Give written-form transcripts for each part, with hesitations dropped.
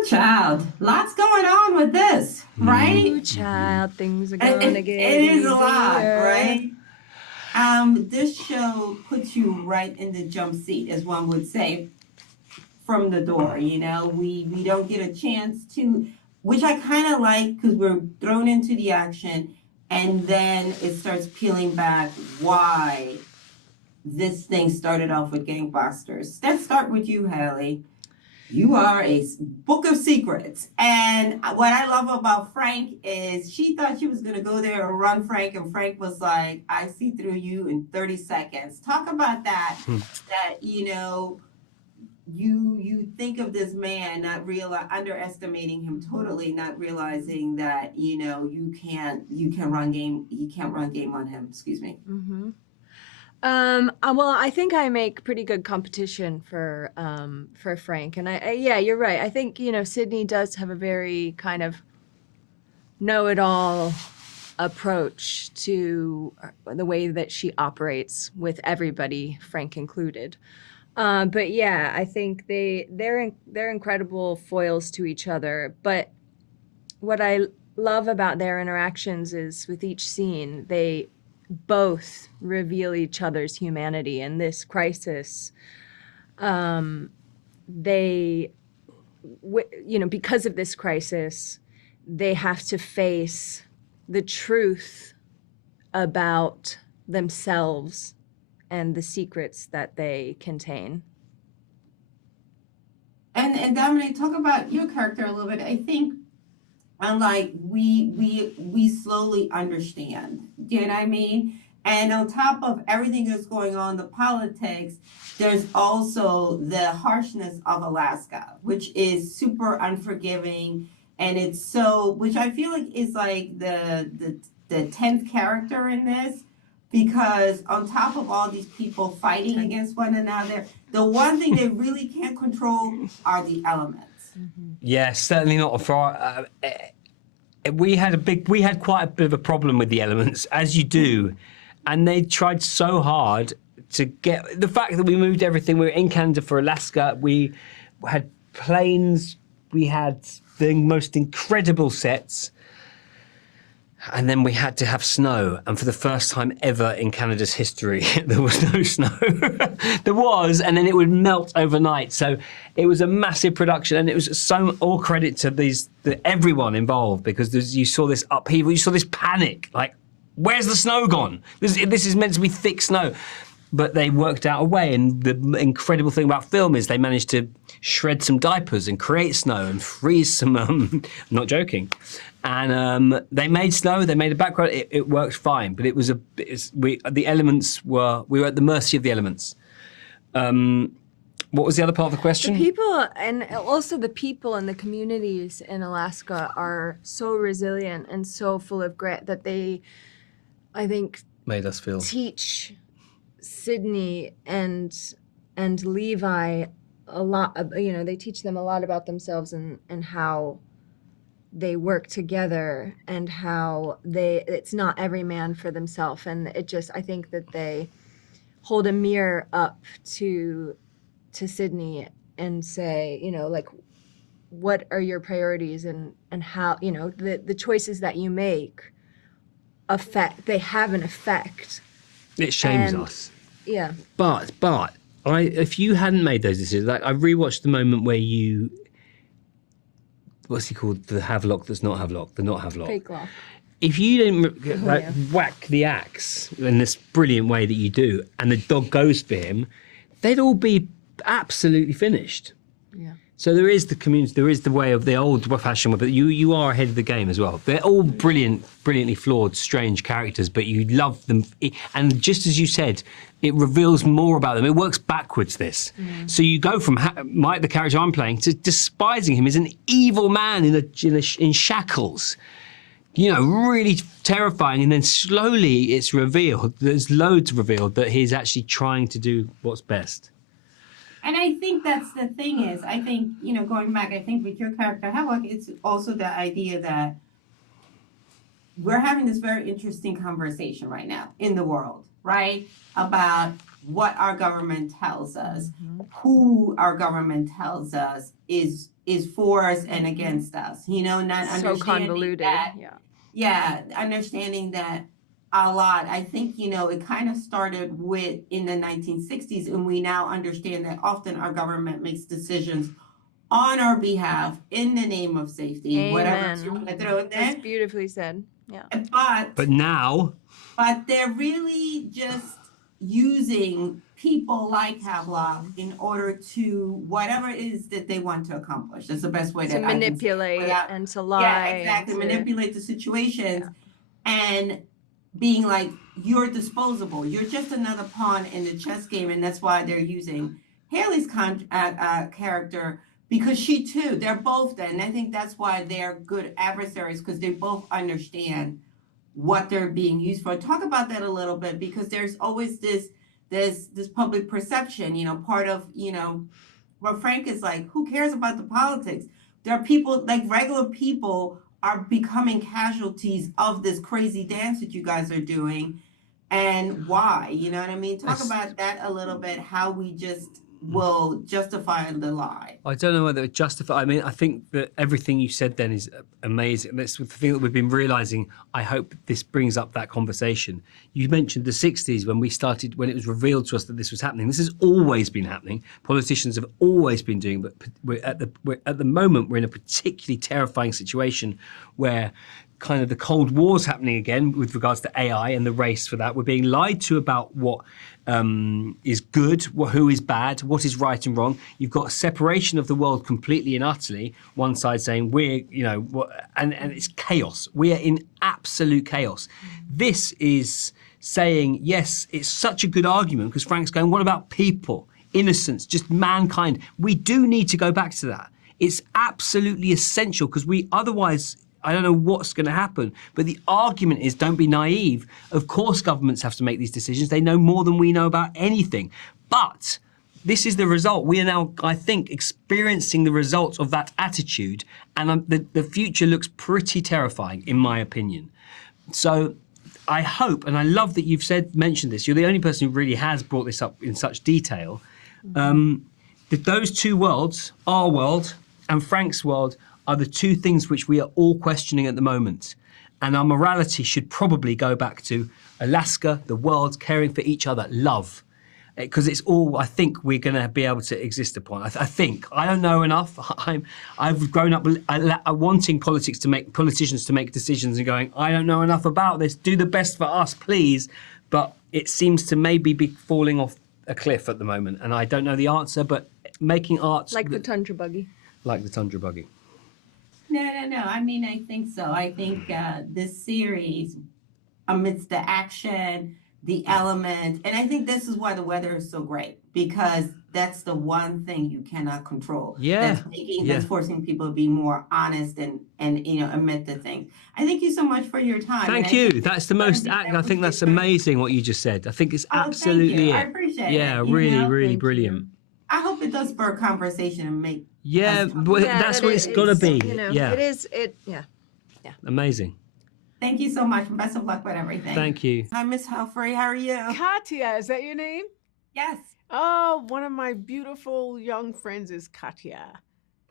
Oh, child, lots going on with this, right? Ooh, child, things are It, gonna it get is a lot, easier. right? This show puts you right in the jump seat, as one would say, from the door. We don't get a chance to, which I kind of like because we're thrown into the action, and then it starts peeling back why this thing started off with gangbusters. Let's start with you, Haley. You are a book of secrets. And what I love about Frank is she thought she was going to go there and run Frank, and Frank was like, I see through you in 30 seconds. Talk about that, you think of this man, not underestimating him totally, not realizing that, you can run game, you can't run game on him, excuse me. Mm-hmm. Well, I think I make pretty good competition for Frank, and yeah, you're right. I think Sydney does have a very kind of know-it-all approach to the way that she operates with everybody, Frank included. But yeah, I think they're incredible foils to each other. But what I love about their interactions is with each scene, they both reveal each other's humanity. In this crisis, um, they, because of this crisis, they have to face the truth about themselves and the secrets that they contain. And Dominic, talk about your character a little bit. I think unlike we slowly understand. Do you know what I mean? And on top of everything that's going on, the politics, there's also the harshness of Alaska, which is super unforgiving, and it's so, which I feel like is like the tenth character in this, because on top of all these people fighting against one another, the one thing they really can't control are the elements. Yeah, certainly not for we had quite a bit of a problem with the elements, as you do, and they tried so hard to get the fact that we moved everything. We were in Canada for Alaska. We had planes. We had the most incredible sets. And then we had to have snow. And for the first time ever in Canada's history, there was no snow. There was, and then it would melt overnight. So it was a massive production. And it was so all credit to everyone involved, because you saw this upheaval, you saw this panic. Like, where's the snow gone? This is meant to be thick snow. But they worked out a way. And the incredible thing about film is they managed to shred some diapers and create snow and freeze some, I'm not joking. And they made snow, they made a background, it worked fine, but the elements we were at the mercy of the elements. What was the other part of the question? The people, and also the people and the communities in Alaska are so resilient and so full of grit that they, I think, Made us feel. teach Sydney and Levi a lot. They teach them a lot about themselves and how they work together, and how it's not every man for themselves. And I think that they hold a mirror up to Sydney and say, like, what are your priorities, and how, the choices that you make they have an effect. It shames us. Yeah. But if you hadn't made those decisions, like I rewatched the moment where you, what's he called? The Havelock that's not Havelock, the not Havelock. Fake law. If you didn't whack the axe in this brilliant way that you do, and the dog goes for him, they'd all be absolutely finished. Yeah. So there is the community, there is the way of the old-fashioned way, but you are ahead of the game as well. They're all brilliantly flawed, strange characters, but you love them. And just as you said, it reveals more about them. It works backwards, this. So you go from Mike, the character I'm playing, to despising him as an evil man in shackles. Really terrifying. And then slowly it's revealed, there's loads revealed, that he's actually trying to do what's best. And I think that's the thing is, I think, going back, I think with your character, Havoc, it's also the idea that we're having this very interesting conversation right now in the world, right? About what our government tells us, Mhm. who our government tells us is for us and against us. Not So understanding convoluted. that. Yeah. Yeah, understanding that a lot. I think, it kind of started with in the 1960s, and we now understand that often our government makes decisions on our behalf in the name of safety, whatever else you want to Amen. throw in That's there. beautifully said. Yeah. But But now, but they're really just using people like Havelock Mhm. in order to whatever it is that they want to accomplish. That's the best way To that I can say it manipulate without, and to yeah, lie and exactly, to, manipulate the yeah. situations and being like, you're disposable. You're just another pawn in the chess game. And that's why they're using Haley's character because she too, they're both that. And I think that's why they're good adversaries because they both understand what they're being used for. Talk about that a little bit because there's always this public perception, part of, what Frank is like, who cares about the politics? There are people like regular people are becoming casualties of this crazy dance that you guys are doing and why, you know what I mean? Talk it's, about that a little bit, how we just will justify the lie. I don't know whether it justify. I mean, I think that everything you said then is amazing. That's the thing that we've been realizing. I hope this brings up that conversation. You mentioned the 60s when when it was revealed to us that this was happening. This has always been happening. Politicians have always been doing, but we're at the moment, we're in a particularly terrifying situation where kind of the Cold War's happening again with regards to AI and the race for that. We're being lied to about what is good, who is bad, what is right and wrong. You've got a separation of the world completely and utterly. One side saying and it's chaos. We are in absolute chaos. This is saying, yes, it's such a good argument because Frank's going, what about people, innocence, just mankind? We do need to go back to that. It's absolutely essential because otherwise, I don't know what's going to happen. But the argument is don't be naive. Of course, governments have to make these decisions. They know more than we know about anything. But this is the result. We are now, I think, experiencing the results of that attitude. And the future looks pretty terrifying, in my opinion. So I hope, and I love that you've mentioned this, you're the only person who really has brought this up in such detail, that those two worlds, our world and Frank's world, are the two things which we are all questioning at the moment. And our morality should probably go back to Alaska, the world, caring for each other, love. Because it's all I think we're going to be able to exist upon. I think. I don't know enough. I've grown up wanting politicians to make decisions and going, I don't know enough about this. Do the best for us, please. But it seems to maybe be falling off a cliff at the moment. And I don't know the answer, but making art... Like the tundra buggy. Like the tundra buggy. No. I mean, I think so. I think this series, amidst the action, the element, and I think this is why the weather is so great because that's the one thing you cannot control. Yeah. That's forcing people to be more honest and admit the things. I thank you so much for your time. Thank you. That's the most. I think that's amazing what you just said. I think it's absolutely I it. appreciate it. Yeah, really, really Thank brilliant. you. I hope it does spur conversation and make Yeah, us talk. that's what it's got to be. Yeah, It is. Yeah. amazing. Thank you so much. Best of luck with everything. Thank you. Hi, Miss Humphrey. How are you? Katya, is that your name? Yes. Oh, one of my beautiful young friends is Katya.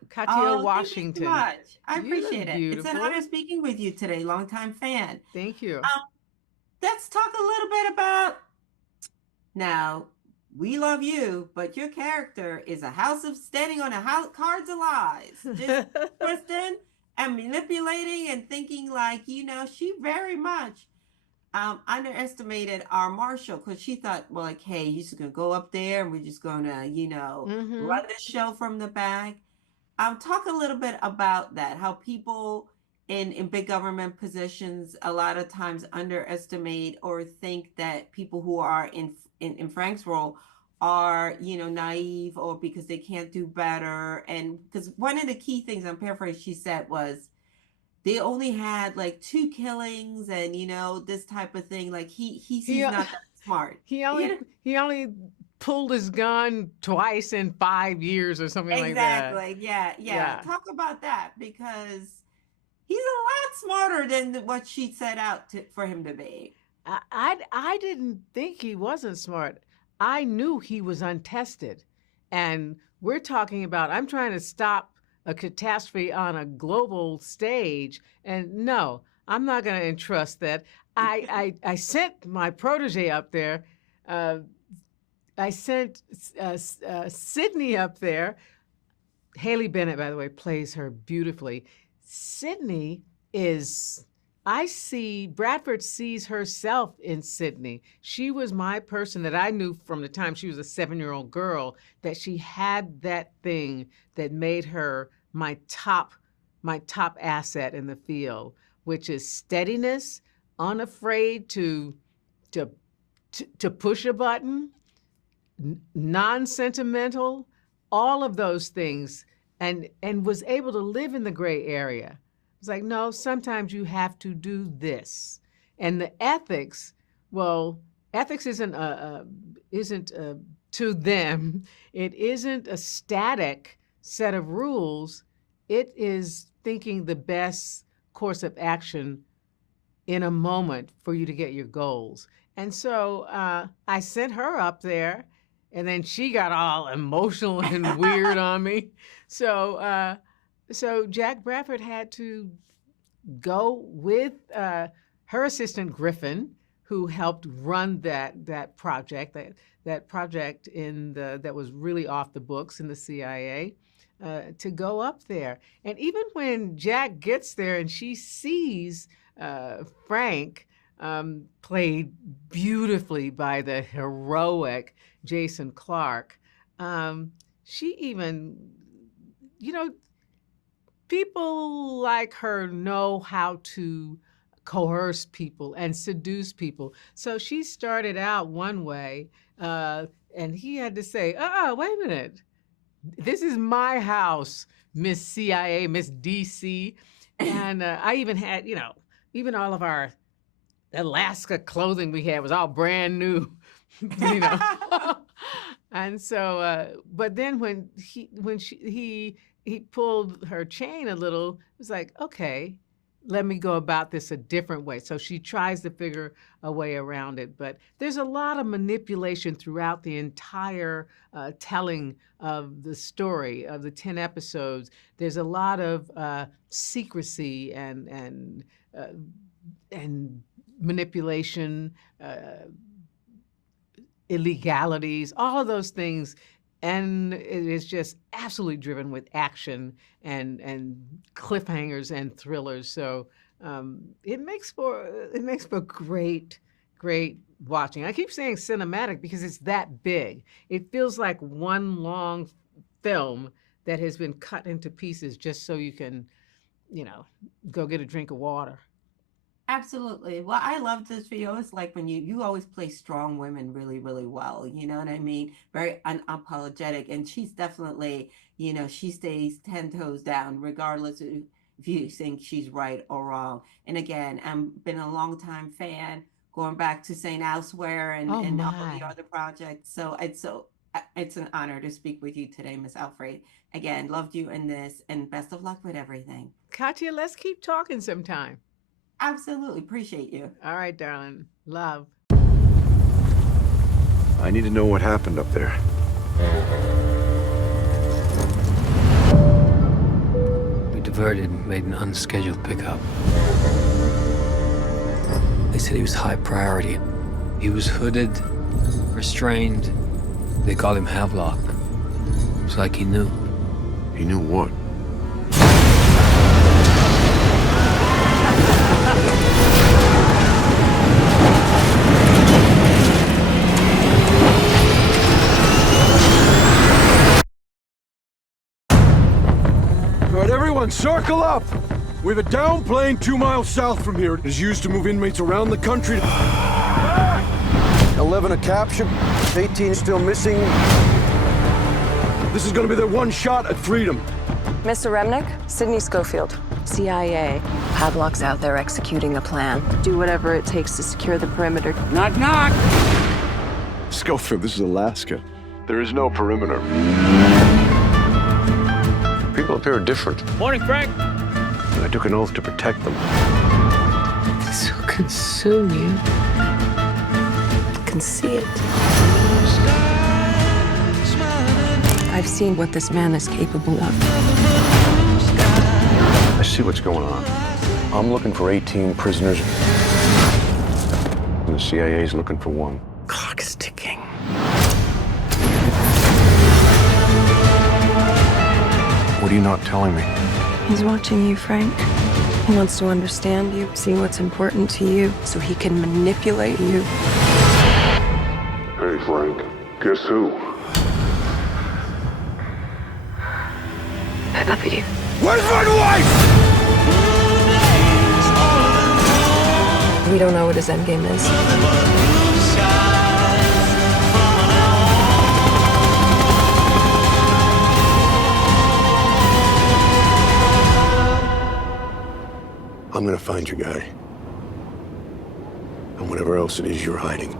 Katya Oh, Washington. thank you so much. I You look appreciate it. It's an beautiful. honor speaking with you today. Longtime fan. Thank you. Let's talk a little bit about now. We love you, but your character is a house of standing on a house cards of lies. Just twisting and manipulating and thinking like, she very much underestimated our Marshal because she thought, well, like, hey, you're just gonna go up there and we're just gonna, run the show from the back. Talk a little bit about that, how people in big government positions a lot of times underestimate or think that people who are in Frank's role are, naive or because they can't do better. And because one of the key things, I'm paraphrasing, she said was they only had like 2 killings and, this type of thing. Like he's not that smart. He only pulled his gun twice in 5 years or something like that. Exactly. Yeah. Talk about that because he's a lot smarter than what she set out for him to be. I didn't think he wasn't smart. I knew he was untested. And we're talking about, I'm trying to stop a catastrophe on a global stage. And no, I'm not going to entrust that. I sent my protege up there. I sent Sydney up there. Haley Bennett, by the way, plays her beautifully. Sydney is, Bradford sees herself in Sydney. She was my person that I knew from the time she was a 7-year-old girl, that she had that thing that made her my top asset in the field, which is steadiness, unafraid to push a button, non-sentimental, all of those things, and was able to live in the gray area. It's like, no, sometimes you have to do this. And the ethics, well, ethics isn't to them, it isn't a static set of rules. It is thinking the best course of action in a moment for you to get your goals. And so I sent her up there, and then she got all emotional and weird on me. So Jack Bradford had to go with her assistant Griffin, who helped run that project that was really off the books in the CIA, to go up there. And even when Jack gets there and she sees Frank, played beautifully by the heroic Jason Clarke, she even, people like her know how to coerce people and seduce people. So she started out one way, and he had to say, wait a minute. This is my house, Miss CIA, Miss DC. And I even had, even all of our Alaska clothing we had was all brand new, And so, but then when he pulled her chain a little, it was like, okay, let me go about this a different way. So she tries to figure a way around it. But there's a lot of manipulation throughout the entire telling of the story of the 10 episodes. There's a lot of secrecy and manipulation, illegalities, all of those things. And it is just absolutely driven with action and cliffhangers and thrillers. So it makes for great watching. I keep saying cinematic because it's that big. It feels like one long film that has been cut into pieces just so you can, go get a drink of water. Absolutely. Well, I love this for you. It's like when you always play strong women really, really well. You know what I mean? Very unapologetic. And she's definitely, she stays 10 toes down, regardless of if you think she's right or wrong. And again, I've been a long time fan, going back to St. Elsewhere and all the other projects. So it's an honor to speak with you today, Miss Alfred. Again, loved you in this, and best of luck with everything. Katya, let's keep talking sometime. Absolutely. Appreciate you. All right, darling. Love. I need to know what happened up there. We diverted and made an unscheduled pickup. They said he was high priority. He was hooded, restrained. They called him Havelock. It's like he knew. He knew what? Everyone, circle up! We have a down plane 2 miles south from here. It is used to move inmates around the country. 11 a capture, 18 still missing. This is gonna be their one shot at freedom. Mr. Remnick, Sidney Schofield, CIA. Havelock's out there executing a plan. Do whatever it takes to secure the perimeter. Knock, knock! Schofield, this is Alaska. There is no perimeter. People up here are different. Morning, Frank. And I took an oath to protect them. This will consume you. I can see it. Stop! I've seen what this man is capable of. I see what's going on. I'm looking for 18 prisoners. And the CIA's looking for one. Clock is ticking. What are you not telling me? He's watching you, Frank. He wants to understand you, see what's important to you, so he can manipulate you. Hey, Frank. Guess who? I love you. Where's my wife? We don't know what his endgame is. I'm gonna find your guy. And whatever else it is you're hiding.